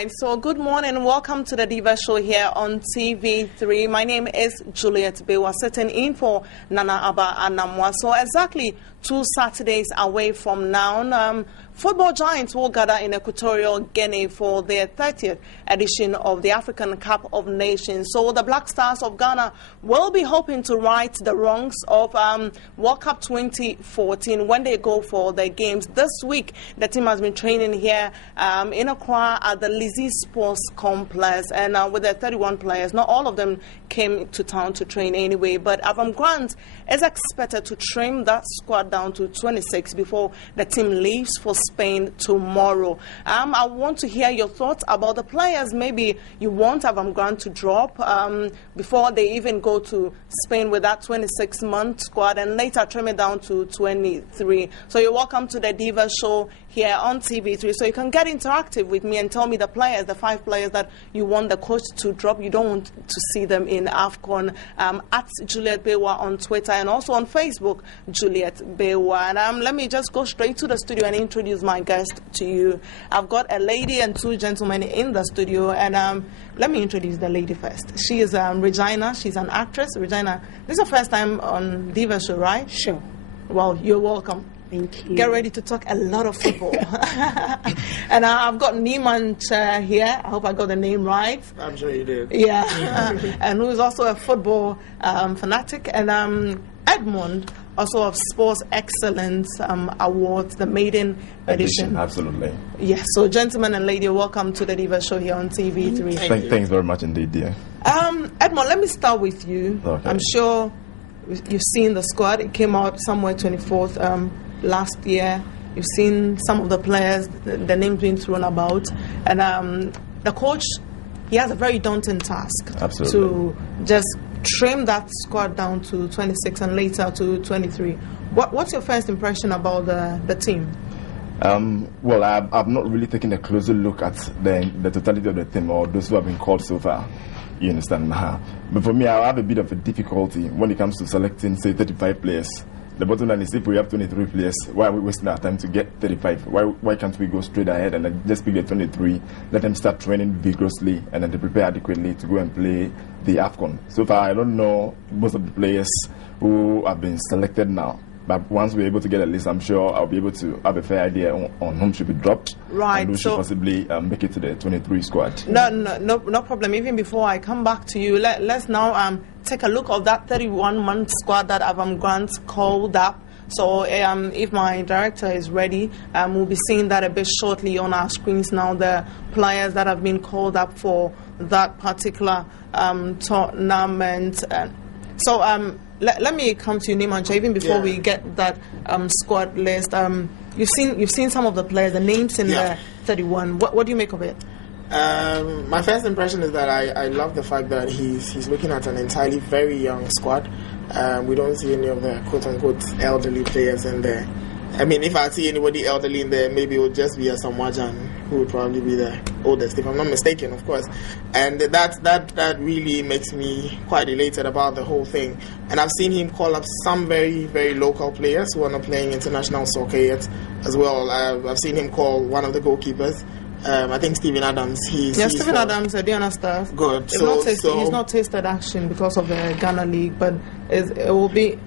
right, so good morning and welcome to the Diva show here on TV3. My name is Juliet Bewa, sitting in for Nana Aba Anamwa. So exactly 2 Saturdays away from now, football giants will gather in Equatorial Guinea for their 30th edition of the African Cup of Nations. So the Blackstars of Ghana will be hoping to right the wrongs of World Cup 2014 when they go for their games. This week, the team has been training here in Accra at the Lizzie Sports Complex, and with their 31 players, not all of them came to town to train anyway, but Avram Grant is expected to trim that squad down to 26 before the team leaves for Spain tomorrow. I want to hear your thoughts about the players. Maybe you want Avram Grant to drop before they even go to Spain with that 26-month squad and later trim it down to 23. So you're welcome to the Diva show here on TV3. So you can get interactive with me and tell me the players, the 5 players that you want the coach to drop. You don't want to see them in AFCON. At Juliet Bewa on Twitter and also on Facebook, Juliet Bewa. And let me just go straight to the studio and introduce my guest to you. I've got a lady and 2 gentlemen in the studio, and let me introduce the lady first. She is Regina. She's an actress. Regina, this is the first time on Diva show, right? Sure. Well, you're welcome. Thank you. Get ready to talk a lot of football. And I've got Neiman here. I hope I got the name right. I'm sure you did. Yeah. And who is also a football fanatic. And Edmond, also of Sports Excellence Awards, the maiden edition. Absolutely. Yes. So, gentlemen and lady, welcome to the Diva show here on TV3. Thanks very much indeed, dear. Edmond, let me start with you. Okay. I'm sure you've seen the squad. It came out somewhere 24th last year. You've seen some of the players, the names being thrown about. And the coach, he has a very daunting task. Absolutely. To just trim that squad down to 26 and later to 23. What's your first impression about the team? Well, I've not really taken a closer look at the totality of the team or those who have been called so far. You understand? But for me, I have a bit of a difficulty when it comes to selecting, say, 35 players. The bottom line is if we have 23 players, why are we wasting our time to get 35? Why can't we go straight ahead and then just pick the 23, let them start training vigorously, and then they prepare adequately to go and play the AFCON? So far, I don't know most of the players who have been selected now. But once we're able to get a list, I'm sure I'll be able to have a fair idea on whom should be dropped, right, and who should possibly make it to the 23 squad. No problem. Even before I come back to you, let's now take a look of that 31-month squad that Avram Grant called up. So if my director is ready, we'll be seeing that a bit shortly on our screens now, the players that have been called up for that particular tournament. Let me come to you, Neeman, even before we get that squad list. You've seen some of the players, the names in the 31. What do you make of it? My first impression is that I love the fact that he's looking at an entirely very young squad. We don't see any of the quote-unquote elderly players in there. I mean, if I see anybody elderly in there, maybe it would just be a Samoajan, who would probably be the oldest, if I'm not mistaken, of course. And that really makes me quite elated about the whole thing. And I've seen him call up some very, very local players who are not playing international soccer yet as well. I've seen him call one of the goalkeepers. I think Stephen Adams. Stephen Adams, Diana Stars. Good. He's not tasted action because of the Ghana League, but it will be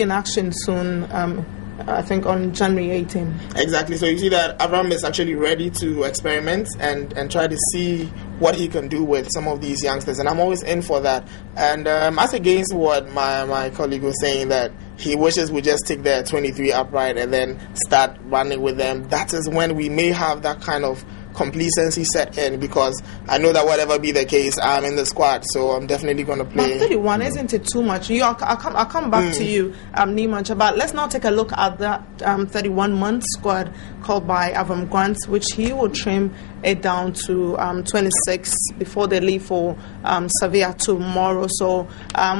in action soon. I think on January 18. Exactly. So you see that Avram is actually ready to experiment and try to see what he can do with some of these youngsters, and I'm always in for that. And as against what my colleague was saying, that he wishes we just take the 23 upright and then start running with them, that is when we may have that kind of complacency set in, because I know that whatever be the case, I'm in the squad, so I'm definitely going to play. But 31, isn't it too much? I'll come back to you, Neeman, but let's now take a look at the 31-month squad called by Avram Grant, which he will trim it down to 26 before they leave for Sevilla tomorrow. So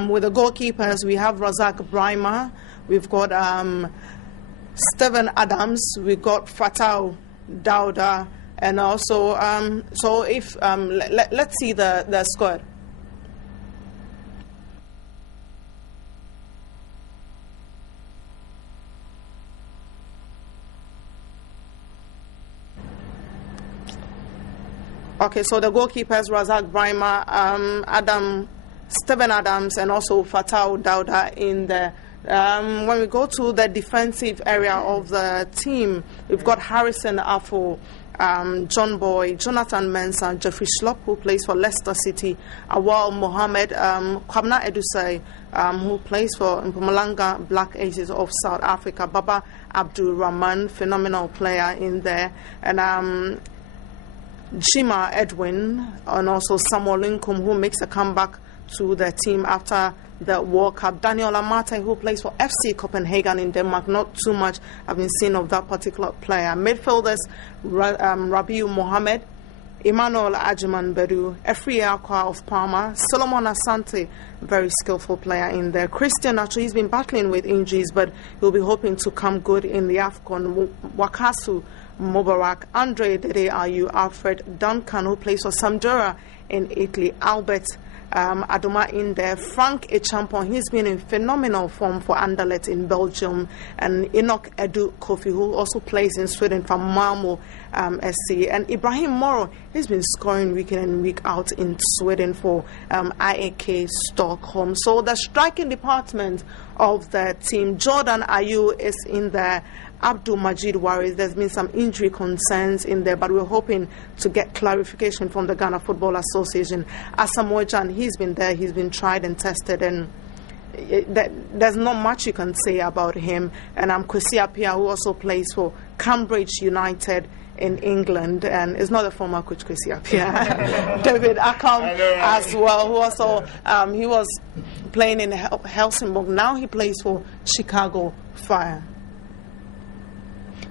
with the goalkeepers, we have Razak Brahima, we've got Stephen Adams, we've got Fatau Dauda, and also, so if let's see the squad. Okay, so the goalkeepers, Razak Brahima, Stephen Adams, and also Fatau Dauda in there. When we go to the defensive area of the team, we've got Harrison Afo, John Boy, Jonathan Mensah, Jeffrey Schlupp, who plays for Leicester City, Awal Mohammed, Kwabna Edusei, who plays for Mpumalanga Black Aces of South Africa, Baba Abdul Rahman, phenomenal player in there, and Jima Edwin, and also Samuel Lincoln, who makes a comeback to the team after the World Cup. Daniel Amate, who plays for FC Copenhagen in Denmark. Not too much have been seen of that particular player. Midfielders, Rabiu Mohammed, Emmanuel Ajiman Bedu, Efri Akwa of Parma, Solomon Asante, very skillful player in there. Christian Nacho, he's been battling with injuries, but he'll be hoping to come good in the AFCON. Wakasu Mubarak, Andre Dede Ayu, Alfred Duncan, who plays for Sampdoria in Italy, Albert Adoma in there, Frank Echampon, he's been in phenomenal form for Anderlecht in Belgium, and Enoch Edu Kofi, who also plays in Sweden for Malmo SC, and Ibrahim Moro, he's been scoring week in and week out in Sweden for IAK Stockholm. So the striking department of the team, Jordan Ayew is in there, Abdul Majid Waris, there's been some injury concerns in there, but we're hoping to get clarification from the Ghana Football Association. Asamoah Gyan, he's been there, he's been tried and tested, and there's not much you can say about him. And Kwesi Appiah, who also plays for Cambridge United in England, and is not a former coach, Kwesi Appiah. David Akam as well, who also he was playing in Helsingborg. Now he plays for Chicago Fire.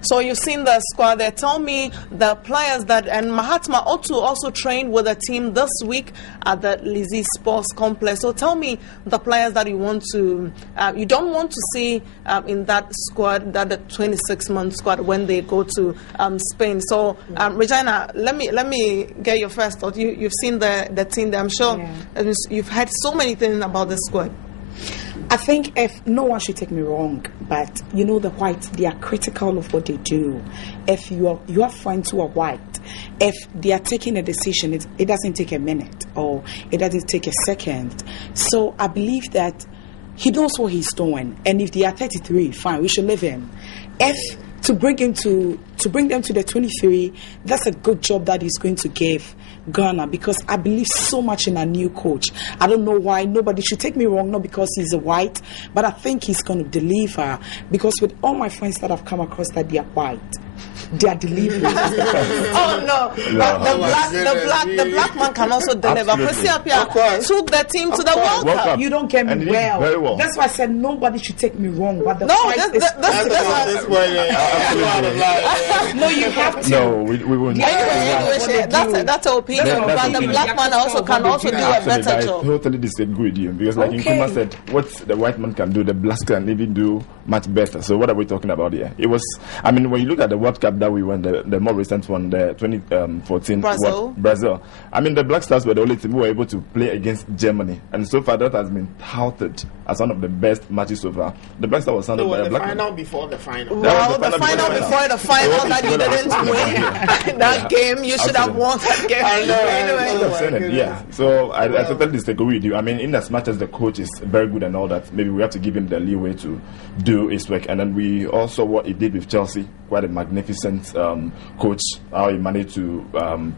So you've seen the squad there. Tell me the players that, and Mahatma Otu also trained with the team this week at the Lizzie Sports Complex. So tell me the players that you want to, you don't want to see in that squad, that the 26-man squad when they go to Spain. So Regina, let me get your first thought. You've seen the team there. I'm sure you've heard so many things about the squad. I think if no one should take me wrong, but you know the whites, they are critical of what they do. If you have friends who are white, if they are taking a decision, it doesn't take a minute or it doesn't take a second. So I believe that he knows what he's doing, and if they are 33, fine, we should leave him. If to bring them to the 23, that's a good job that he's going to give Ghana, because I believe so much in a new coach. I don't know why. Nobody should take me wrong, not because he's a white, but I think he's going to deliver, because with all my friends that I've come across that they are white, they are delivering. Oh no, the black man can also deliver. Kwesi Appiah took the team to the World Cup. You don't get me well. That's why I said nobody should take me wrong. But the no, you have to. No, we won't. That's our opinion. But the black man also can do a better job. I totally disagree with you, because like Nkrumah said, what the white man can do, the blacks can even do much better. So what are we talking about here? It was, I mean, when you look at the World Cup that we won, the more recent one, the 2014 Brazil. I mean, the Blackstars were the only team who were able to play against Germany, and so far that has been touted as one of the best matches so far. The Blackstars was sounded by a black man. The final before the final. Well, the final before the final that you didn't win that game, you should have won that game. Yeah, so I totally disagree with you. I mean, in as much as the coach is very good and all that, maybe we have to give him the leeway to do his work. And then we also what he did with Chelsea, quite a magnificent coach, how he managed to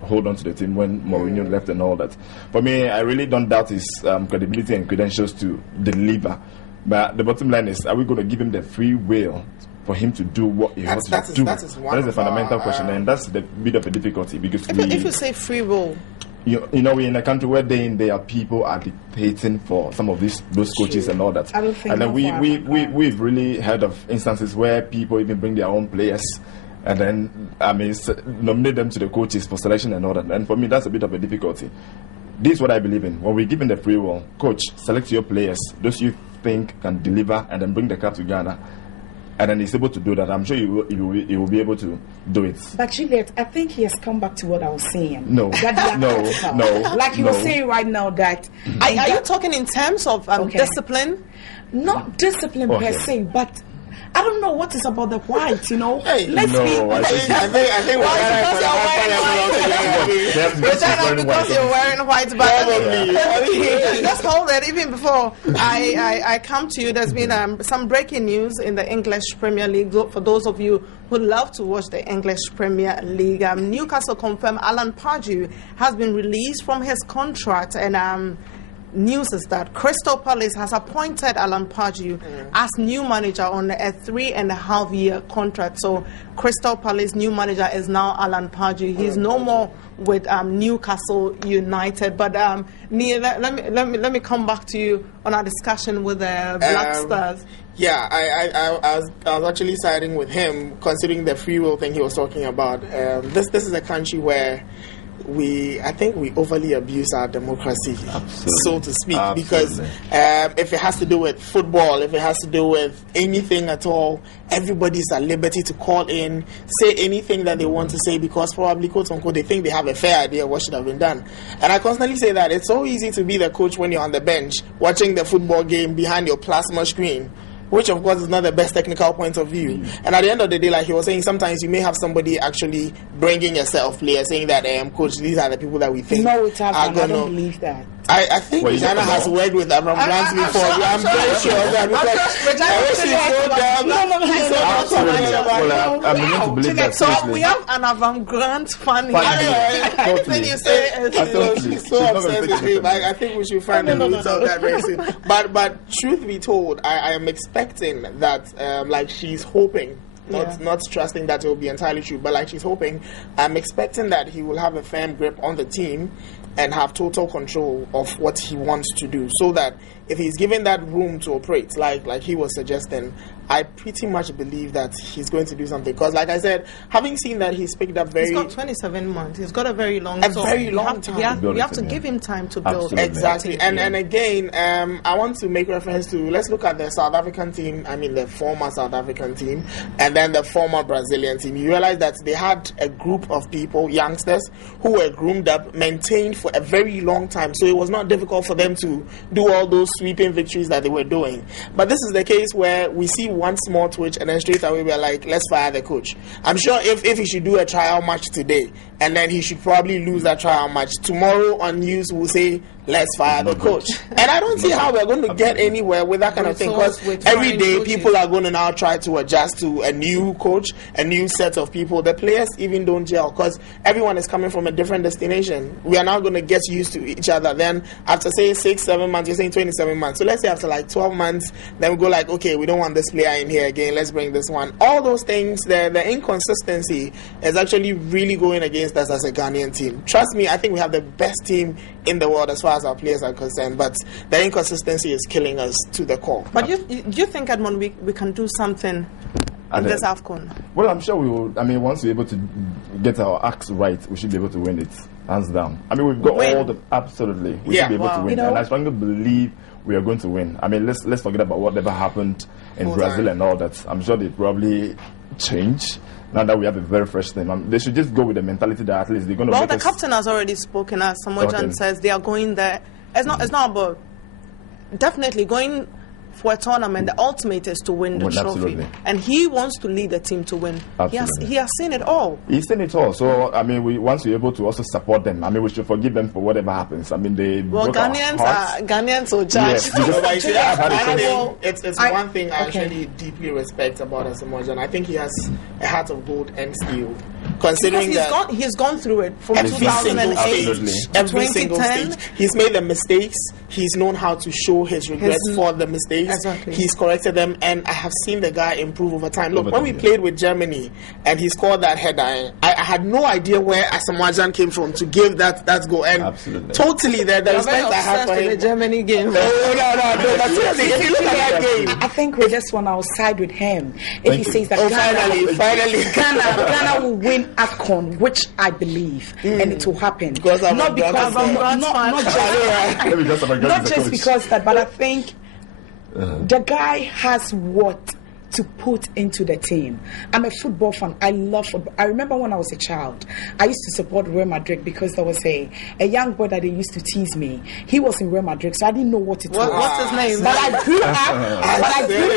hold on to the team when Mourinho left and all that. For me, I really don't doubt his credibility and credentials to deliver. But the bottom line is, are we going to give him the free will for him to do what he wants to do? That is the fundamental question, and that's the bit of a difficulty, because if you say free will, you know, we're in a country where day in day out people are dictating for some of those coaches and all that. I don't think and then we've really heard of instances where people even bring their own players and then nominate them to the coaches for selection and all that. And for me, that's a bit of a difficulty. This is what I believe in. When we're given the free will, coach, select your players, those you think can deliver, and then bring the cup to Ghana. And then he's able to do that. I'm sure he will be able to do it. But Juliet, I think he has come back to what I was saying. No. Like you were saying right now that... Are you talking in terms of discipline? Not discipline per se, but I don't know what is about the white, Hey, Let's no, be. I think because you're wearing white, but just hold it. Even before I come to you, there's been some breaking news in the English Premier League. For those of you who love to watch the English Premier League, Newcastle confirmed Alan Pardew has been released from his contract, and news is that Crystal Palace has appointed Alan Pardew as new manager on a 3.5-year contract. So Crystal Palace new manager is now Alan Pardew. He's no more with Newcastle United. But Nia, let me come back to you on our discussion with the Blackstars. Yeah, I was actually siding with him, considering the free will thing he was talking about. This is a country where I think we overly abuse our democracy, so to speak. Absolutely. Because if it has to do with football, if it has to do with anything at all, everybody's at liberty to call in, say anything that they want to say, because probably, quote unquote, they think they have a fair idea of what should have been done. And I constantly say that it's so easy to be the coach when you're on the bench watching the football game behind your plasma screen, which of course is not the best technical point of view. And at the end of the day, like he was saying, sometimes you may have somebody actually bringing a set of players, saying that, coach, these are the people that we think No, it's happened. I don't believe that. I think Regina has worked with Abraham Grant before. I'm very sure of that, because I'm beginning to believe that. So we have an Abraham Grant fan here. Everything you say is she's so obsessed with him. I think we should find the roots of that very soon. But truth be told, I am expecting that, like she's hoping, not trusting that it will be entirely true, but like she's hoping, I'm expecting that he will have a firm grip on the team and have total control of what he wants to do, so that if he's given that room to operate, like he was suggesting, I pretty much believe that he's going to do something. Because, like I said, having seen that he's picked up he's got 27 months. He's got a very long time. You have to give him time to build. Absolutely. Exactly. And again, I want to make reference to, let's look at the South African team, the former South African team, and then the former Brazilian team. You realize that they had a group of people, youngsters, who were groomed up, maintained for a very long time. So it was not difficult for them to do all those sweeping victories that they were doing. But this is the case where we see one small twitch and then straight away we're like, let's fire the coach. I'm sure if he should do a trial match today, and then he should probably lose that trial match, tomorrow on news will say, let's fire the coach. And I don't see how we're going to get anywhere with that kind of thing, because every day people are going to now try to adjust to a new coach, a new set of people. The players even don't gel, because everyone is coming from a different destination. We are now going to get used to each other. Then after, say, 6-7 months, you're saying 27 months. So let's say after like 12 months, then we go like, okay, we don't want this player in here again, let's bring this one. All those things, the inconsistency is actually really going against us as a Ghanaian team. Trust me, I think we have the best team in the world as far as our players are concerned, but the inconsistency is killing us to the core. But do you think, Edmond, we can do something in this AFCON? Well, I'm sure we will. Once we're able to get our acts right, we should be able to win it, hands down. We've got all the... Absolutely. We should be able to win. And I strongly believe we are going to win. Let's forget about whatever happened in Brazil and all that. I'm sure they probably change. Now that we have a very fresh team, they should just go with the mentality that at least they're going to. Well, the captain has already spoken. As Samojan says, they are going there. It's not about definitely going for a tournament. The ultimate is to win the trophy, and he wants to lead the team to win. He has seen it all. He's seen it all. So once we're able to also support them, we should forgive them for whatever happens. They Ghanaians will judge. Yes, it's one thing I actually deeply respect about Asamoah, and I think he has a heart of gold and steel. Considering that he's gone through it from every 2008 every single stage. He's made the mistakes. He's known how to show his regrets for the mistakes. Exactly. He's corrected them, and I have seen the guy improve over time. Look, when we played with Germany and he scored that header, I had no idea where Asamoah came from to give that goal. And totally the respect I have for him. The Germany game. No. But seriously, if you look at that game, I think with this one I'll side with him. If he says that finally Ghana will win AFCON, which I believe, and it will happen. Because not just because that, but I think the guy has what to put into the team. I'm a football fan. I love football. I remember when I was a child, I used to support Real Madrid because there was a young boy that they used to tease me. He was in Real Madrid, so I didn't know what it was. What's his name? But I grew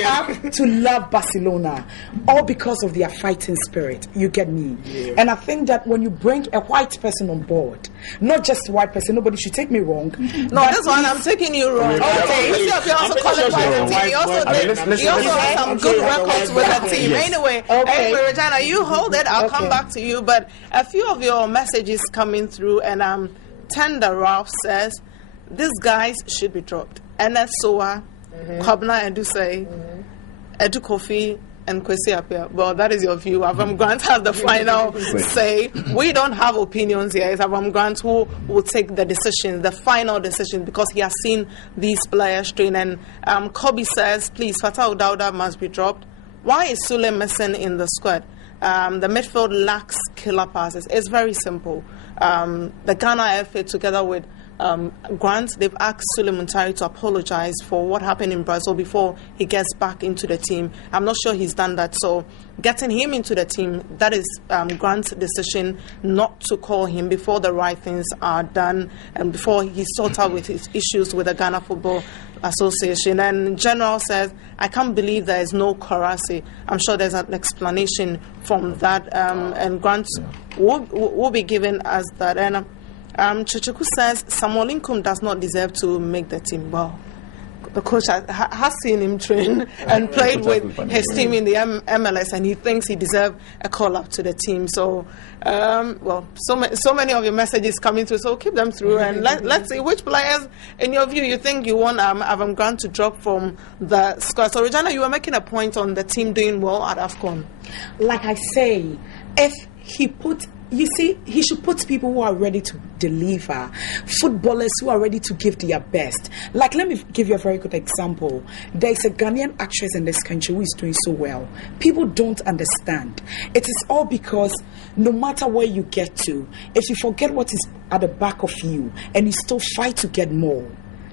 up to love Barcelona, all because of their fighting spirit. You get me? Yeah. And I think that when you bring a white person on board, not just a white person, nobody should take me wrong. No, this one I'm taking you wrong. Okay, you also qualified the team. He also has some good records with the team. Yes. Anyway, Regina, you hold it. I'll come back to you. But a few of your messages coming through, and Tender Ralph says these guys should be dropped. NSOA, Kwabena Edusei, Edu Kofi, and Kwesi Appiah. Well, that is your view. Avram Grant has the final say. We don't have opinions here. It's Avram Grant who will take the decision, the final decision, because he has seen these players train. And Kobe says, please, Fatah Udauda must be dropped. Why is Sule missing in the squad? The midfield lacks killer passes. It's very simple. The Ghana FA, together with Grant, they've asked Sule Muntari to apologize for what happened in Brazil before he gets back into the team. I'm not sure he's done that. So getting him into the team, that is Grant's decision not to call him before the right things are done and before he sorts out with his issues with the Ghana Football Association. And General says, I can't believe there is no Karasi. I'm sure there's an explanation from that, and Grant will be given as that. And Chichuku says Samuel Lincoln does not deserve to make the team. Well, the coach has seen him train and played with his team in the MLS, and he thinks he deserves a call-up to the team. So, so many of your messages coming through, so keep them through, and let's see which players, in your view, you think you want Avram Grant to drop from the squad. So, Regina, you were making a point on the team doing well at AFCON. Like I say, if he put... You see, he should put people who are ready to deliver, footballers who are ready to give their best. Like, let me give you a very good example. There's a Ghanaian actress in this country who is doing so well. People don't understand. It is all because no matter where you get to, if you forget what is at the back of you and you still fight to get more,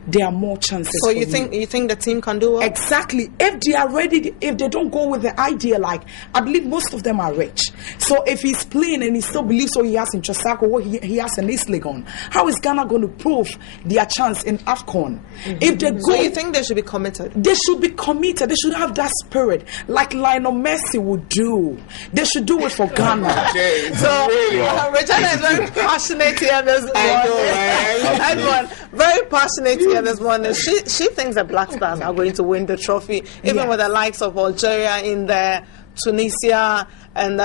there are more chances. So you think the team can do well? Exactly. If they are ready, if they don't go with the idea, like, I believe most of them are rich. So if he's playing and he still believes what he has in Chosako, what he has in East Legon, how is Ghana going to prove their chance in AFCON? If they go, so you think they should be committed? They should be committed. They should have that spirit, like Lionel Messi would do. They should do it for Ghana. Regina is very passionate here this morning. Everyone, very passionate here this morning. She thinks the Blackstars are going to win the trophy, even with the likes of Algeria in there, Tunisia and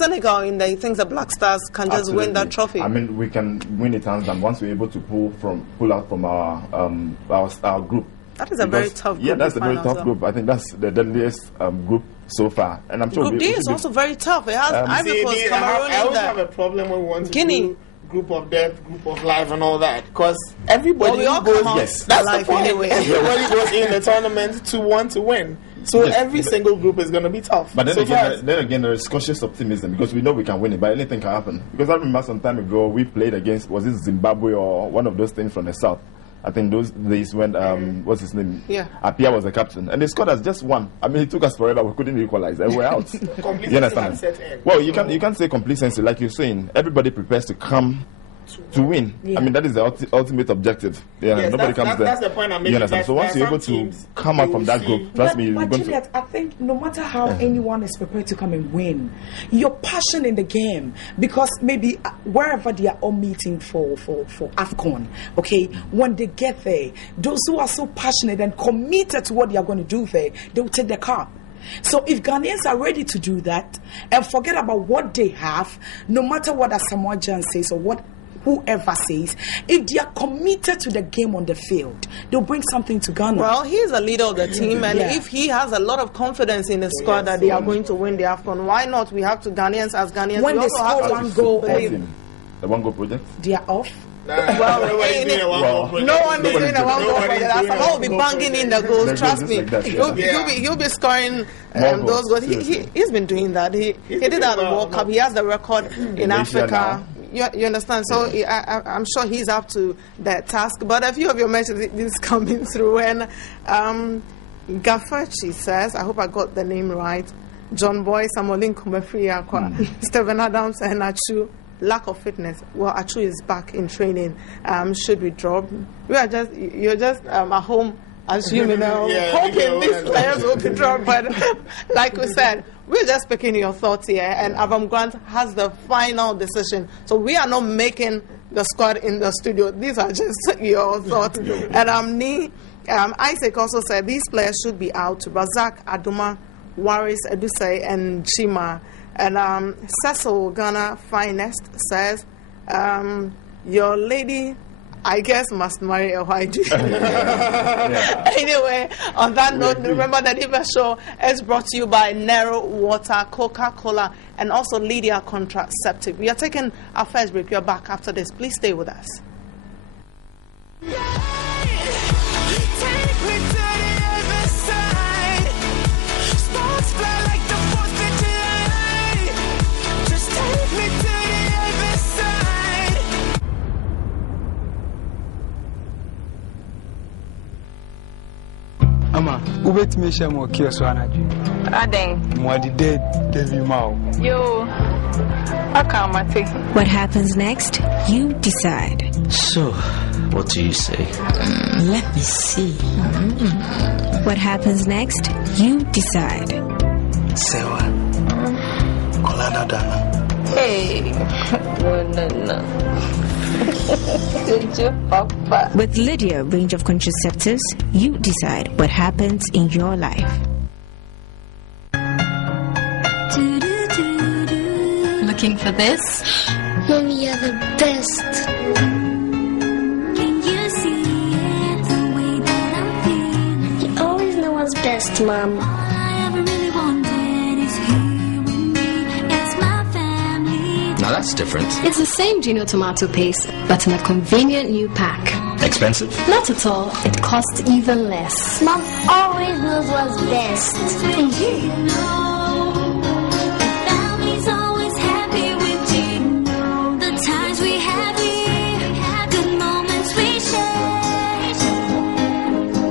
Senegal in there. He thinks the Blackstars can just win that trophy. I mean, we can win it hands down once we're able to pull out from our group. That is a very tough group. Yeah, that's a very tough group. I think that's the deadliest group so far. And I'm sure Group D is also very tough. It has Ivory Coast, Cameroon, I always have a problem when we want to Guinea. do group of death, group of life, and all that, because everybody goes. Yes, that's the point. Anyway. Everybody goes in the tournament to want to win. So every single group is going to be tough. But then again, there is cautious optimism because we know we can win it, but anything can happen. Because I remember some time ago we played against, was it Zimbabwe or one of those things from the south? I think those days when what's his name? Yeah, Appiah was the captain, and they scored us just one. I mean, it took us forever. We couldn't equalize, and we're out. You understand? Well, you can't say complete sense. Like you're saying, everybody prepares to come to win. Yeah. I mean, that is the ultimate objective. Yeah, yes, nobody comes there. That's the point I'm making. You understand? So once you're able to come out from that group, trust me, you're going to. I think no matter how anyone is prepared to come and win, your passion in the game, because maybe wherever they are all meeting for AFCON, okay, when they get there, those who are so passionate and committed to what they are going to do there, they will take the cup. So if Ghanaians are ready to do that and forget about what they have, no matter what Samoa Jan says or what whoever says, if they are committed to the game on the field, they'll bring something to Ghana. Well, he's a leader of the team, and if he has a lot of confidence in the squad that they are going to win the AFCON, why not? We have to Ghanaians as Ghanaians. When they score one goal, the one goal project, they are off. No one is doing a one goal project. Someone will be banging in the goals. Trust me, he'll be scoring those goals. He's been doing that. He did that at the World Cup. He has the record in Africa. You understand? So I'm sure he's up to that task. But a few of your messages coming through, and Gafferchi says, I hope I got the name right, John Boy, Samolin Kumefri, Stephen Adams, and Achu. Lack of fitness. Well, Achu is back in training. Should we drop? You're just at home assuming, hoping these players will be dropped. But like we said, we're just picking your thoughts here, and Avam Grant has the final decision. So we are not making the squad in the studio. These are just your thoughts. And Isaac also said these players should be out. Razak, Aduma, Waris, Edusei, and Chima. And Cecil Ghana Finest says, your lady, I guess, must marry a white dude. Anyway, on that note, remember that Diva Show is brought to you by Nero Water, Coca-Cola, and also Lydia Contraceptive. We are taking our first break. We are back after this. Please stay with us. Ama, ubet me share mo kioso anaju. Adeng. Mwadi dead, Devi Mao. Yo. Akamate. What happens next? You decide. So, what do you say? Let me see. What happens next? You decide. Sewa. Kolana Dana. Hey. No. Did you, Papa? With Lydia range of contraceptives, you decide what happens in your life. Looking for this? Mommy, you're the best. Can you see it the way that I'm feeling? You always know what's best, Mom. All I ever really wanted is here with me. It's my family. Now that's different. It's the same Gino tomato paste, but in a convenient new pack. Expensive? Not at all. It costs even less. Mom always knows what's best. Family's always happy with Gino. The times we have here, good moments we share.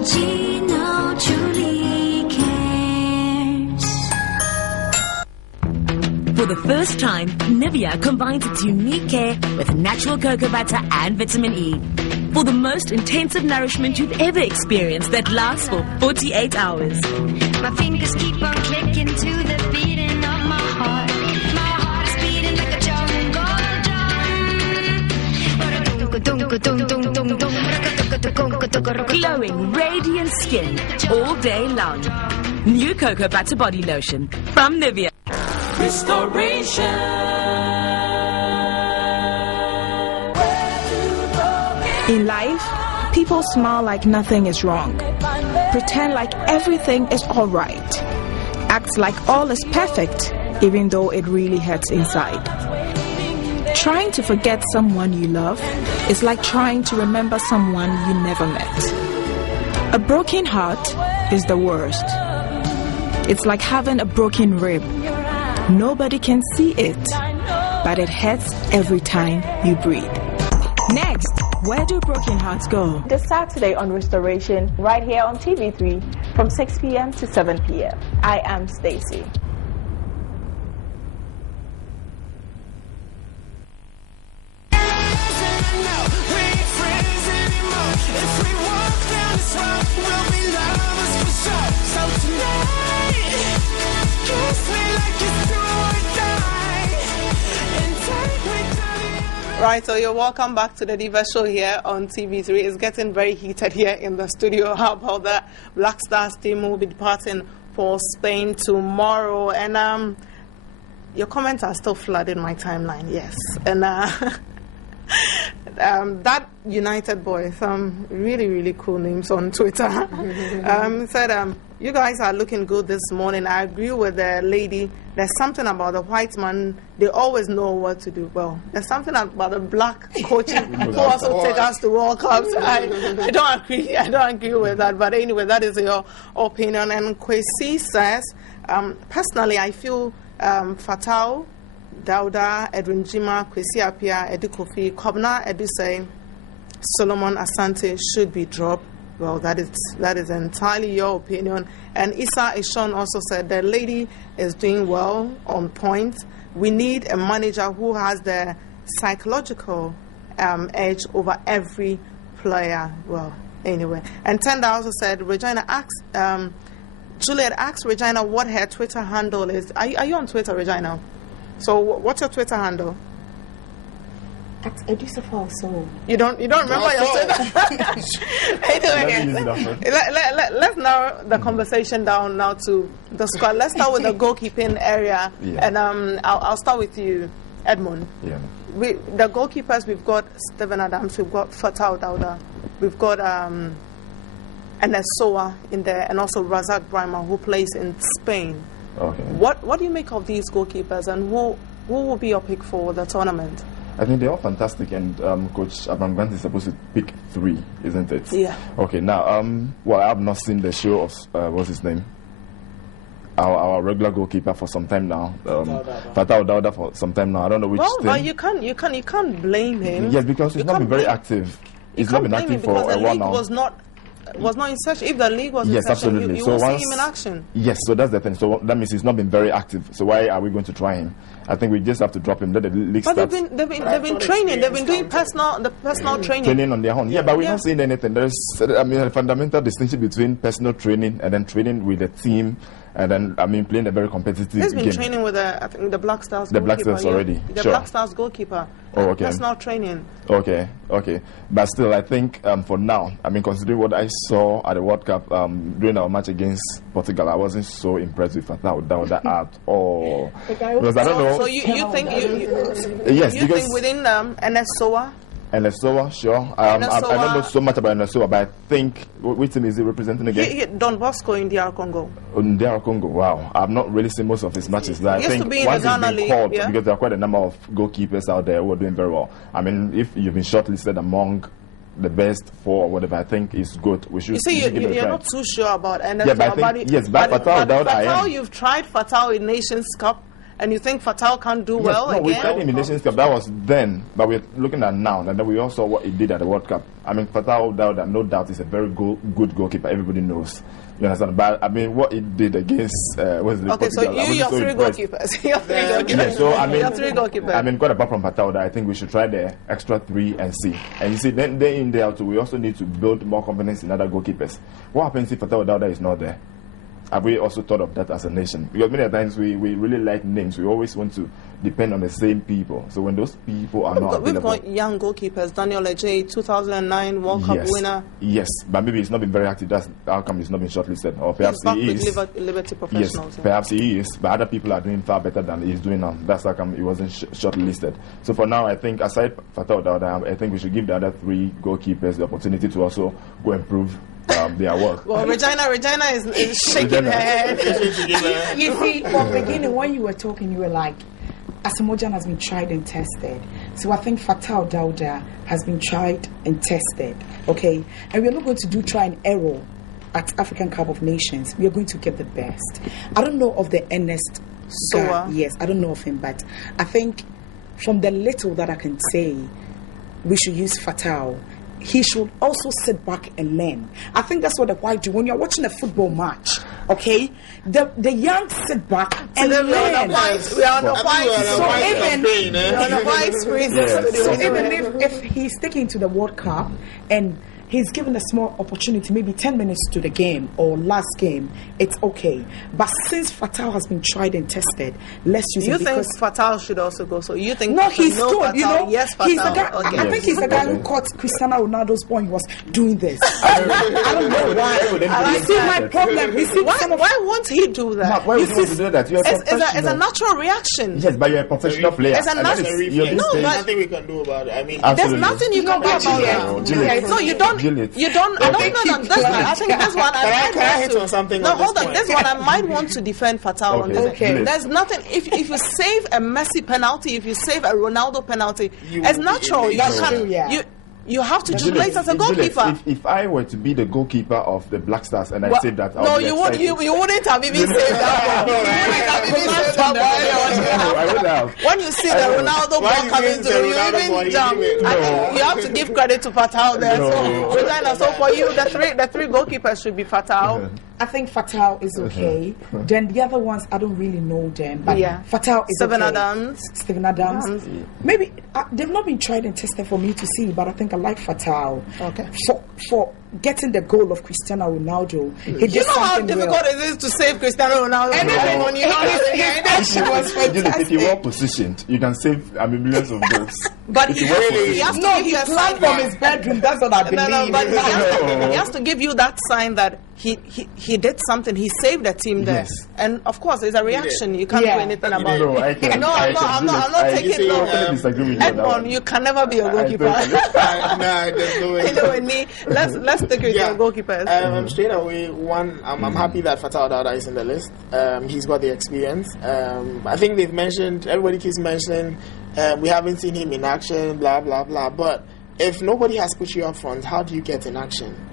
Gino truly cares. For the first time, Nivea combines its unique care with natural cocoa butter and vitamin E. For the most intensive nourishment you've ever experienced that lasts for 48 hours. My fingers keep on clicking to the beating of my heart. My heart is beating like a jungle drum. Glowing, radiant skin all day long. New cocoa butter body lotion from Nivea. Restoration. In life, people smile like nothing is wrong, pretend like everything is all right, act like all is perfect, even though it really hurts inside. Trying to forget someone you love is like trying to remember someone you never met. A broken heart is the worst. It's like having a broken rib. Nobody can see it, but it hurts every time you breathe. Next, where do broken hearts go? This Saturday on Restoration, right here on TV3 from 6 p.m. to 7 p.m. I am Stacy. Right, so you're welcome back to the Diva Show here on TV3. It's getting very heated here in the studio. How about that? Blackstars team will be departing for Spain tomorrow. And your comments are still flooding my timeline, yes. And that United boy, some really, really cool names on Twitter, said, you guys are looking good this morning. I agree with the lady. There's something about the white man. They always know what to do. Well, there's something about the black coach who also take us to World Cups. I don't agree. I don't agree with that. But anyway, that is your opinion. And Kwesi says, personally, I feel Fatau, Dauda, Edwin Jima, Kwesi Apia, Edu Kofi, Kobna, Edusei, Solomon Asante should be dropped. Well, that is entirely your opinion. And Issa Ishon also said the lady is doing well, on point. We need a manager who has the psychological edge over every player. Well, anyway. And Tenda also said, Regina asks, Juliet asks Regina what her Twitter handle is. Are you on Twitter, Regina? So what's your Twitter handle? At Edusafal, so you don't remember your Twitter? Anyway, let's narrow the conversation down now to the squad. Let's start with the goalkeeping area, and I'll start with you, Edmund. Yeah. The goalkeepers, we've got Stephen Adams, we've got Fatah Dauda, we've got Enes Soa in there, and also Razak Brahma, who plays in Spain. Okay. What do you make of these goalkeepers, and who will be your pick for the tournament? I think they're all fantastic, and Coach Abraham Grant is supposed to pick 3, isn't it? Yeah. Okay, now, well, I have not seen the show of, what's his name? Our regular goalkeeper for some time now. Fatah Dauda for some time now. I don't know which thing. But you can't blame him. Yes, because he's not been very active. He's not been active for a while now. Was not in search. If the league was in yes, session, absolutely. you So will see him in action. Yes, so that's the thing. So that means he's not been very active. So why are we going to try him? I think we just have to drop him. Let the league start. But they've been training. They've been doing personal training on their own. Yeah, but we're not seeing anything. There's a fundamental distinction between personal training and then training with the team. And then, playing a very competitive game. He's been training with, I think, the Blackstars goalkeeper. The Blackstars already. The Blackstars goalkeeper. Oh, okay. Personal training. Okay. But still, I think for now, considering what I saw at the World Cup during our match against Portugal, I wasn't so impressed with Fatah Dauda at all. Because I don't know. So you think yes, you think within Enes Soa? Enes Soa, sure. I don't know so much about Enes Soa, but I think which team is he representing again? Don Bosco in DR Congo. In DR Congo, wow. I've not really seen most of his matches. I think to be once in the he's been called, because there are quite a number of goalkeepers out there who are doing very well. If you've been shortlisted among the best 4 or whatever, I think is good. We should. You see, you're not too sure about Enes Soa. But Fatah, you've tried Fatah in Nations Cup. And you think Fatah can't do well again? We tried him in Nations Cup. That was then, but we're looking at now. And then we also saw what he did at the World Cup. Fatah Dauda, no doubt, is a very good goalkeeper. Everybody knows. You understand? But what he did against Portugal. So you're 3 goalkeepers. You're 3 goalkeepers. Yeah, so you're 3 goalkeepers. Quite apart from Fatah Dauda, I think we should try the extra 3 and see. And you see, then day in, day out, we also need to build more confidence in other goalkeepers. What happens if Fatah Dauda is not there? Have we also thought of that as a nation? Because many times we really like names. We always want to depend on the same people. So when those people are not available... We've got young goalkeepers. Daniel Ejay, 2009 World Cup winner. Yes, but maybe he's not been very active. That's how come he's not been shortlisted. Or perhaps he is. With Liberty Professionals. Yes, perhaps he is. But other people are doing far better than he's doing now. That's how come he wasn't shortlisted. So for now, I think aside Fatah Dauda, I think we should give the other 3 goalkeepers the opportunity to also go improve their work. Well, Regina is shaking her head. You see, from the beginning, when you were talking, you were like, Asamoah has been tried and tested. So I think Fatah Dauda has been tried and tested. Okay? And we're not going to do try and error at African Cup of Nations. We are going to get the best. I don't know of the Enes Soa. Yes, I don't know of him, but I think from the little that I can say, we should use Fatah. He should also sit back and learn. I think that's what the white do when you're watching a football match. Okay, the young sit back and learn. We are on the white screen. So even if he's sticking to the World Cup and he's given a small opportunity, maybe 10 minutes to the game or last game, it's okay. But since Fatah has been tried and tested, let's use it. You think Fatah should also go? So you think? No, he's good. Fatah, you know, yes, Fatah. He's the guy. Okay. I think he's the guy who caught Cristiano Ronaldo's ball. He was doing this. I don't know why. You see my problem. You see why won't he do that? Why would he want to do that? It's a natural reaction. Yes, but you're a professional player. It's a natural. There's nothing we can do about it. There's nothing you can do about it. No, you don't. You don't. I don't know that. I think this one. Can I hit on something? No, hold on. This one I might want to defend Fatah on this. Okay. There's nothing. If you save a Messi penalty, if you save a Ronaldo penalty, it's natural. you have to jubilate as a goalkeeper. If I were to be the goalkeeper of the Blackstars and I saved that, you wouldn't have even saved that ball. I would have. When you see the Ronaldo ball coming through, you even jump. I think you have to give credit to Fatau there. So, Regina, so for you, the three goalkeepers should be Fatau. I think Fatau is okay. Then the other ones, I don't really know them. But Fatau is Steven okay. Steven Adams. Maybe they've not been tried and tested for me to see, but I think I like Fatau. Okay. For getting the goal of Cristiano Ronaldo. He did how difficult it is to save Cristiano Ronaldo? If you're well positioned, you can save millions of goals. But he climbed from his bedroom. That's what I believe. No, but he has to give you that sign that he did something. He saved the team there. Yes. And of course, there's a reaction. You can't do anything about it. No, I can't. No, I'm not taking no. Edmond, you can never be a goalkeeper. There's no way. Anyway, let's stick with your goalkeepers. Straight away, one, I'm happy that Fatau Dada is in the list. He's got the experience. I think they've mentioned, everybody keeps mentioning, we haven't seen him in action, blah, blah, blah. But if nobody has put you up front, how do you get in action?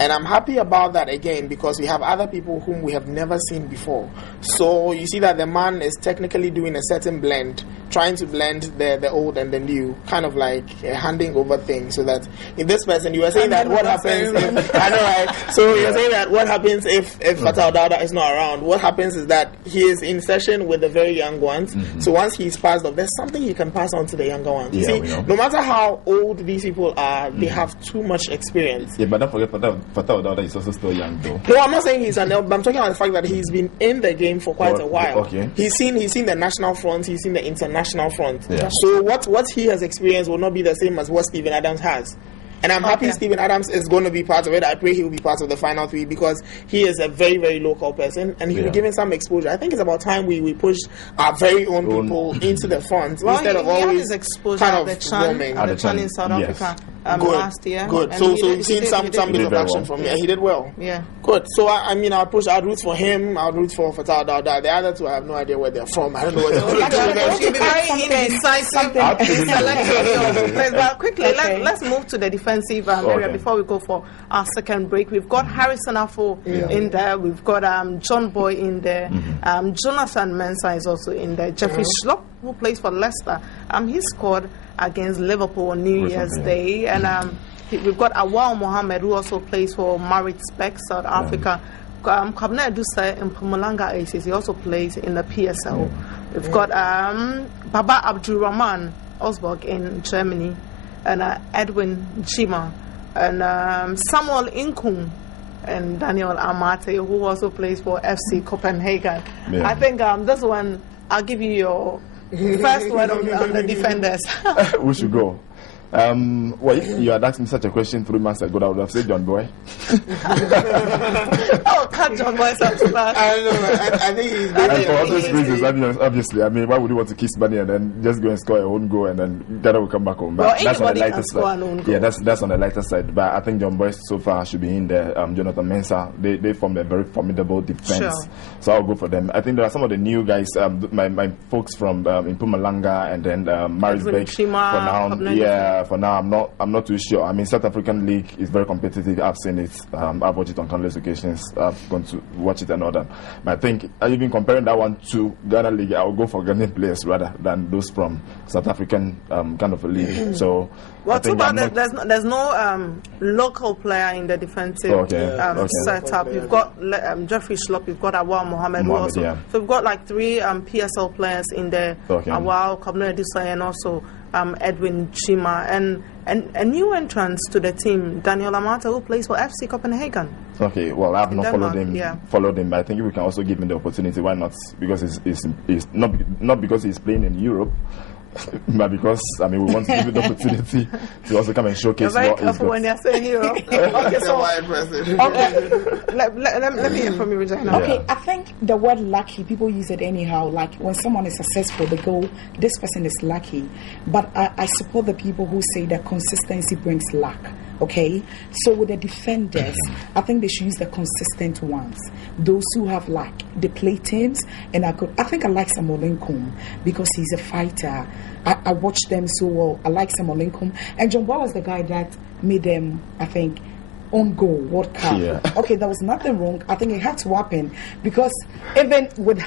And I'm happy about that again because we have other people whom we have never seen before. So you see that the man is technically doing a certain blend, trying to blend the old and the new, kind of like a handing over thing. So that if this person, you were saying that what happens if, I know, right? So you're saying that what happens if Fatau Dada is not around? What happens is that he is in session with the very young ones. So once he's passed off, there's something he can pass on to the younger ones. You see, no matter how old these people are, they have too much experience. Yeah, but don't forget Fatau Dada is also still young though. No, I'm not saying he's an elder, but I'm talking about the fact that he's been in the game for quite a while. Okay. He's seen the national front, he's seen the international front. Yeah. So what he has experienced will not be the same as what Steven Adams has. And I'm happy Steven Adams is going to be part of it. I pray he will be part of the final three because he is a very, very local person and he'll be given some exposure. I think it's about time we push our very own people into the front instead of always exposure kind of at the Chan in South Africa last year. Good. So you've seen some bit of action from him. He did well. Yeah. Good. So I'll root for him. I'll root for Fatau Dada. The other two, I have no idea where they're from. I don't know where they're from. Very indecisive. But quickly, let's move to the defensive area before we go for our second break. We've got Harrison Affo in there. We've got John Boy in there. Jonathan Mensah is also in there. Jeffrey Schlupp, who plays for Leicester. He scored against Liverpool on New Year's Day. And we've got Awal Mohammed, who also plays for Maritzburg, South Africa. Kabna Dusa in Mpumalanga Aces. He also plays in the PSL. We've got Baba Abdurrahman Osborg in Germany. And Edwin Chima and Samuel Inkung and Daniel Amate, who also plays for FC Copenhagen. I think this one, I'll give you your first word on the defenders. We should go. Well, if you had asked me such a question 3 months ago, I would have said John Boy. Cut John Boy up to that. I don't know. I think he's and for obvious reasons, obviously. I mean, why would you want to kiss money and then just go and score your own goal and then Ghana will come back home? But that's on the lighter side. Yeah, that's on the lighter side. But I think John Boy so far should be in there. Jonathan Mensah, they form a very formidable defense. Sure. So I'll go for them. I think there are some of the new guys, my folks from in Mpumalanga and then Maritzburg for now. For now, I'm not too sure. I mean, South African League is very competitive. I've seen it. I've watched it on countless occasions. I've gone to watch it and all that. But I think even comparing that one to Ghana League, I will go for Ghanaian players rather than those from South African kind of a league. So, well, too bad there's no local player in the defensive setup. You've got Jeffrey Schlupp, you've got Awal Mohammed also. Yeah. So we've got like 3 PSL players in there. Awal, Kabna Dusa, and also Edwin Chima, and a new entrance to the team, Daniel Amata, who plays for FC Copenhagen. Okay, well, I've not followed him, but I think we can also give him the opportunity. Why not? Because it's not because he's playing in Europe, but because we want to give him the opportunity to also come and showcase what he's got. When you're saying Europe. Okay, so let me hear from you, Regina. Okay, I think the word lucky, people use it anyhow. Like when someone is successful, they go, this person is lucky. But I support the people who say that consistency brings luck. Okay, so with the defenders, I think they should use the consistent ones. Those who have like the play teams, and I think I like Samuel Lincoln because he's a fighter. I watched them so well. I like Samuel Lincoln, and John Boy was the guy that made them, I think, on goal World Cup. Yeah. Okay, there was nothing wrong. I think it had to happen because even with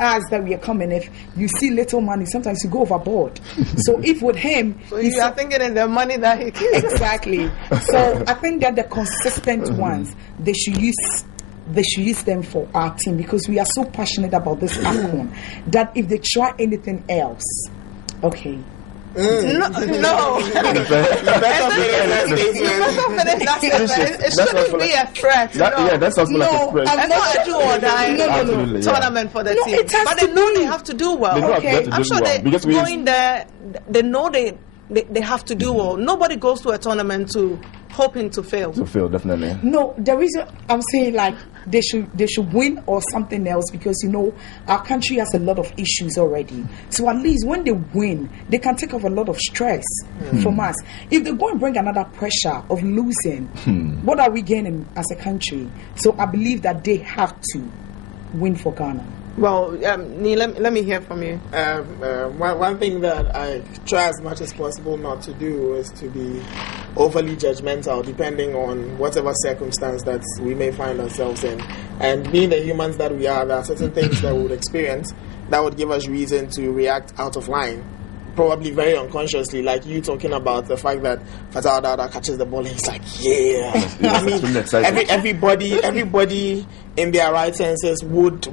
us that we are coming, if you see little money, sometimes you go overboard. So if with him, so you are thinking in the money that he gives. Exactly. So I think that the consistent ones they should use them for our team because we are so passionate about this AFCON that if they try anything else, okay. No. It shouldn't be a threat. Yeah, that sounds like a threat. It's not a do or die tournament for the team. But they know they have to do well. Okay. I'm sure they going there. They know they have to do well. Nobody goes to a tournament to hoping to fail. To fail, definitely. No, the reason I'm saying like they should win or something else because our country has a lot of issues already. So at least when they win, they can take off a lot of stress from us. If they go and bring another pressure of losing, what are we gaining as a country? So I believe that they have to win for Ghana. Well, Neil, let me hear from you. One thing that I try as much as possible not to do is to be overly judgmental, depending on whatever circumstance that we may find ourselves in. And being the humans that we are, there are certain things that we would experience that would give us reason to react out of line. Probably very unconsciously, like you talking about the fact that Fatal Dawda catches the ball and he's like, yeah. I mean, everybody in their right senses would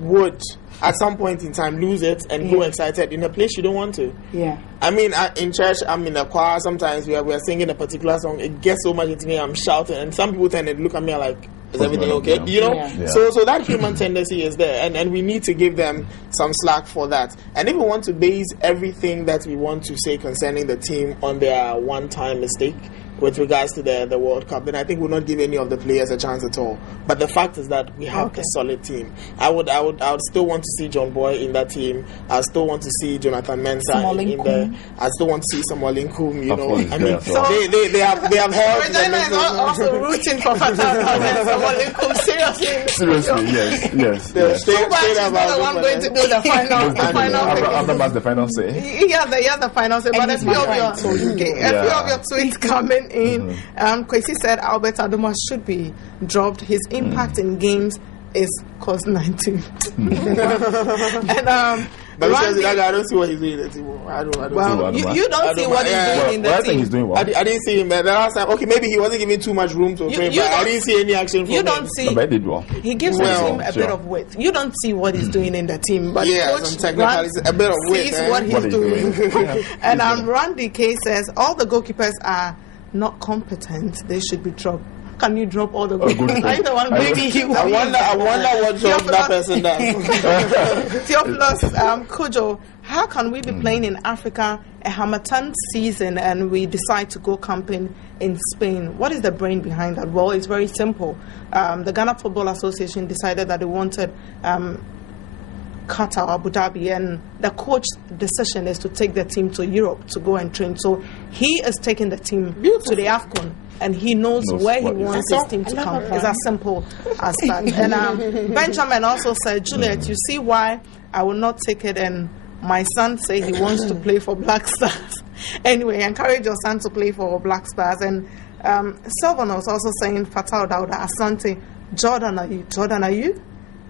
at some point in time lose it and go excited in a place you don't want to. Yeah. I mean, in church, I'm in a choir sometimes we are singing a particular song. It gets so much into me, I'm shouting, and some people tend to look at me like, is everything okay? Yeah. So that human tendency is there, and we need to give them some slack for that. And if we want to base everything that we want to say concerning the team on their one-time mistake with regards to the World Cup, then I think we'll not give any of the players a chance at all. But the fact is that we have a solid team. I would still want to see John Boy in that team. I still want to see Jonathan Mensah in there. I still want to see Samuel Lincoln. I mean, they have held. Regina is also rooting for Samuel Lincoln. Seriously, yes. Straight about the one going to do the final. The final say. He has the final say. But a few of your tweets coming in. Kwesi said Albert Adoma should be dropped. His impact in games is cost-19. And but Randy, I don't see what he's doing in the team. I don't you don't see what he's doing in the team. I think he's doing well. I didn't see him the last time. Okay, maybe he wasn't giving too much room to train, but I didn't see any action from him. You don't see. But he did well. He gives the team a bit of width. You don't see what he's doing in the team, but some technicalities, a bit of width. Sees what he's doing. And Randy K says all the goalkeepers are not competent. They should be dropped. Can you drop all the goalkeepers? I know one baby. I wonder what job that person does. Theophilus Kojo, how can we be playing in Africa a Hamatan season and we decide to go camping in Spain? What is the brain behind that? Well, it's very simple. The Ghana Football Association decided that they wanted Qatar, Abu Dhabi, and the coach's decision is to take the team to Europe to go and train. So he is taking the team to the AFCON, and he knows where he wants his team to come. It's as simple as that. And Benjamin also said, Juliet, you see why I will not take it, and my son say he wants to play for Blackstars. Anyway, encourage your son to play for Blackstars. And Sylvan was also saying, Fatal Dawda, Asante, Jordan, are you?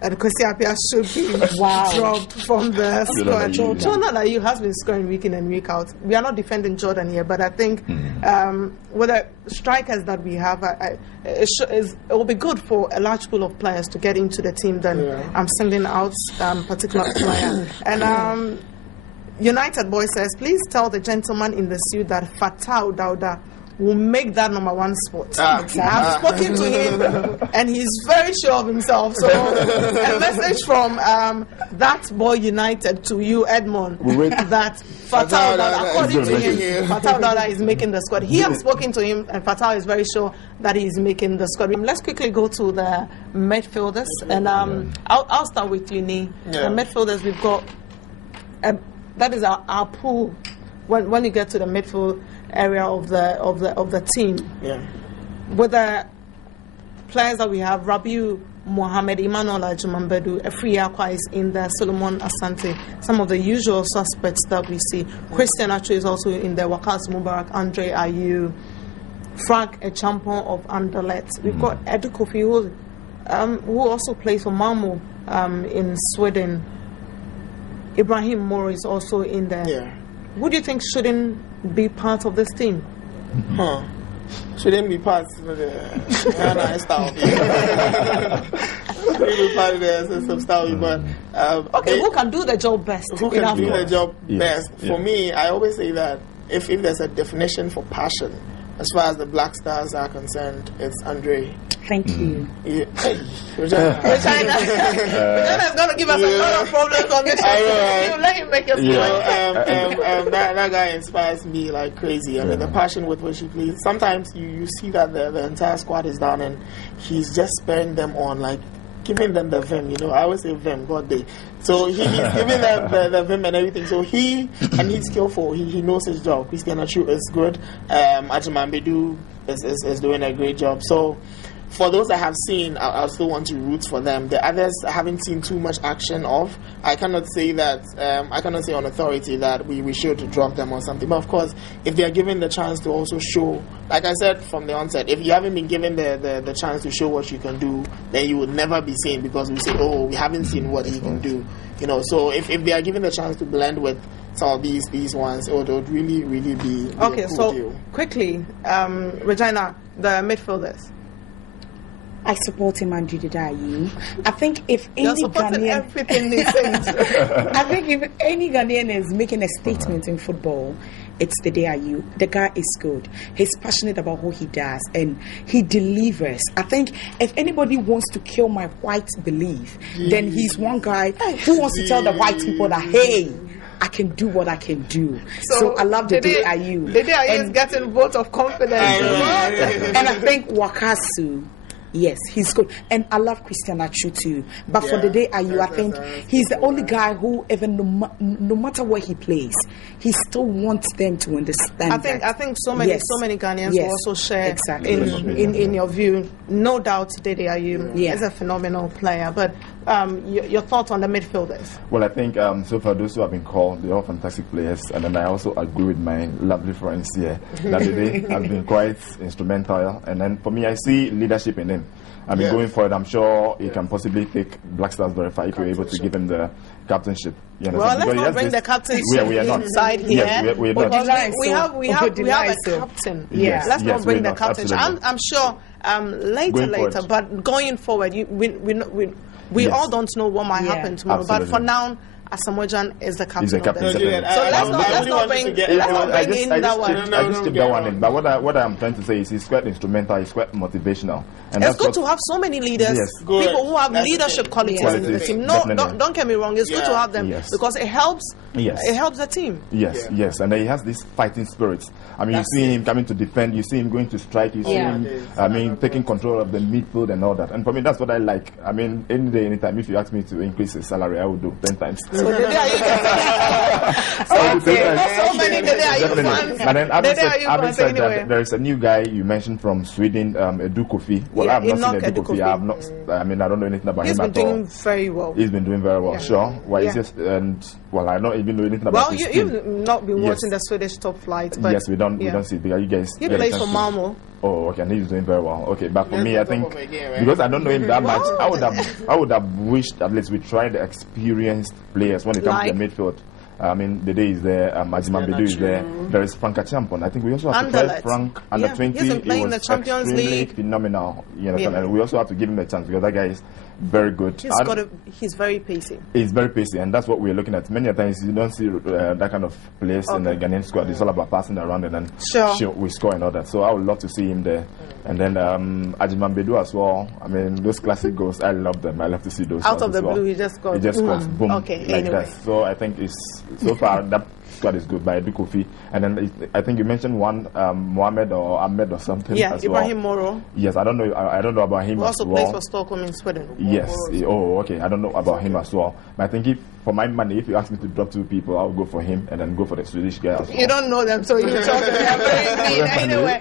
And Kwesi Appiah should be dropped from the squad. Jordan Ayew has been scoring week in and week out. We are not defending Jordan here, but I think with the strikers that we have, it will be good for a large pool of players to get into the team. Then I'm singling out particular player. And United Boy says, please tell the gentleman in the suit that Fatal Dawda will make that number one spot. I have spoken to him and he's very sure of himself. So a message from that boy United to you, Edmond, that Fatal Dawda, according to him, Fatal Dawda is making the squad. He has spoken to him and Fatal is very sure that he is making the squad. Let's quickly go to the midfielders and I'll start with you, Nee. The midfielders, we've got that is our pool when you get to the midfield area of the team. with the players that we have, Rabiu Mohammed, Emmanuel Ajimambedu, Efri Akwa is in there, Solomon Asante, some of the usual suspects that we see. Christian Achu is also in there, Wakas Mubarak, Andre Ayew, Frank Echampon of Anderlecht. We've got Edu Kofi, who also plays for Malmo in Sweden. Ibrahim Moro is also in there. Yeah. Who do you think shouldn't be part of this team? Shouldn't be part of the Ghana style. Shouldn't be part of the system style, but okay, who can do the job best? Who can do the job best? For me, I always say that if there's a definition for passion, as far as the Blackstars are concerned, it's Andre. Thank you. Yeah. Hey, Regina is going to give us a lot of problems on this. You let him make his point. That guy inspires me like crazy. I mean, the passion with which he plays. Sometimes you see that the entire squad is down and he's just spurring them on, like giving them the vim. You know, I always say vim, God day. So he's giving them the vim and everything. So he's skillful. He knows his job. Christian Achu is good. Ajimambedu is doing a great job. So for those I have seen, I still want to root for them. The others I haven't seen too much action of. I cannot say that. I cannot say on authority that we should drop them or something. But of course, if they are given the chance to also show, like I said from the onset, if you haven't been given the chance to show what you can do, then you would never be seen because we say, oh, we haven't seen what he can do. You know. So if they are given the chance to blend with some of these ones, it would really be okay. A cool So deal. Quickly, Regina, the midfielders. I support him and Dida Ayew. I think if any Ghanaian, I think if any Ghanaian is making a statement in football, it's the Ayew. The guy is good. He's passionate about what he does and he delivers. I think if anybody wants to kill my white belief, then he's one guy who wants to tell the white people that, hey, I can do what I can do. So I love the Ayew. The Ayew is getting vote of confidence. And I think Wakasu, yes, he's good. And I love Christian Achu too. But for the Ayew, I think he's the only guy who, even no matter where he plays, he still wants them to understand. I think so many Ghanaians will also share in your view. No doubt Dede Ayew is a phenomenal player. But your thoughts on the midfielders? Well, I think so far those who have been called, they're all fantastic players. And then I also agree with my lovely friends here that they have been quite instrumental. And then for me, I see leadership in them. I mean, going forward, I'm sure he can possibly take Blackstars very far if you're able to give him the captainship. You know, well, let's not bring the captainship inside here. Yes, we have a captain. Yeah. Let's not bring the captain. I'm sure later, but going forward, we all don't know what might happen tomorrow. Absolutely. But for now, Asamoah is the captain. He's the captain. So let's not bring in that one. I just keep that one in. But what I'm trying to say is he's quite instrumental, he's quite motivational. And it's good to have so many leaders, people who have leadership qualities in the team. No, don't get me wrong. It's good to have them because it helps. It helps the team. Yes, and he has this fighting spirit. I mean, you see him coming to defend, you see him going to strike, you see him, taking control of the midfield and all that. And for me, that's what I like. I mean, any day, anytime, if you ask me to increase his salary, I would do 10 times. So the day so many Dede Ayew fans. But then, having said that, there is a new guy you mentioned from Sweden, Edu Kofi. Well, I have not seen Edu Kofi. I have not. I mean, I don't know anything about him at all. He's been doing very well. He's been doing very well. Sure. Well, he's just I don't even know anything about his team. You've not been watching the Swedish top flight, but yes, we don't see it because you guys. He plays for Malmo. Oh, okay, and he's doing very well. Okay, but for me, I think because I don't know him that much, I would have wished at least we tried the experienced players when it comes to the midfield. I mean, the day is there. Ajimambedu is there. There is Frank Echampon. I think we also have to try Frank under 20. He's been playing the Champions League. Phenomenal. You know, and we also have to give him a chance because that guy is very good. He's very pacey. He's very pacey, and that's what we're looking at. Many times you don't see that kind of players in the Ghanaian squad. It's all about passing around and then we score and all that. So I would love to see him there. And then Ajimambedu as well. I mean, those classic goals, I love them. I love to see those. Out of the blue, he just scores. He just scores, boom, like that. So I think so far that squad is good by Edu Kofi. And then I think you mentioned one Mohammed or Ahmed or something. Yeah, Ibrahim Moro. Yes, I don't know about him. He also plays for Stockholm in Sweden. Yes. Oh, okay. I don't know about him as well. But I think for my money, if you ask me to drop 2 people, I'll go for him and then go for the Swedish guy as well. You don't know them, so you talk to them very mean anyway.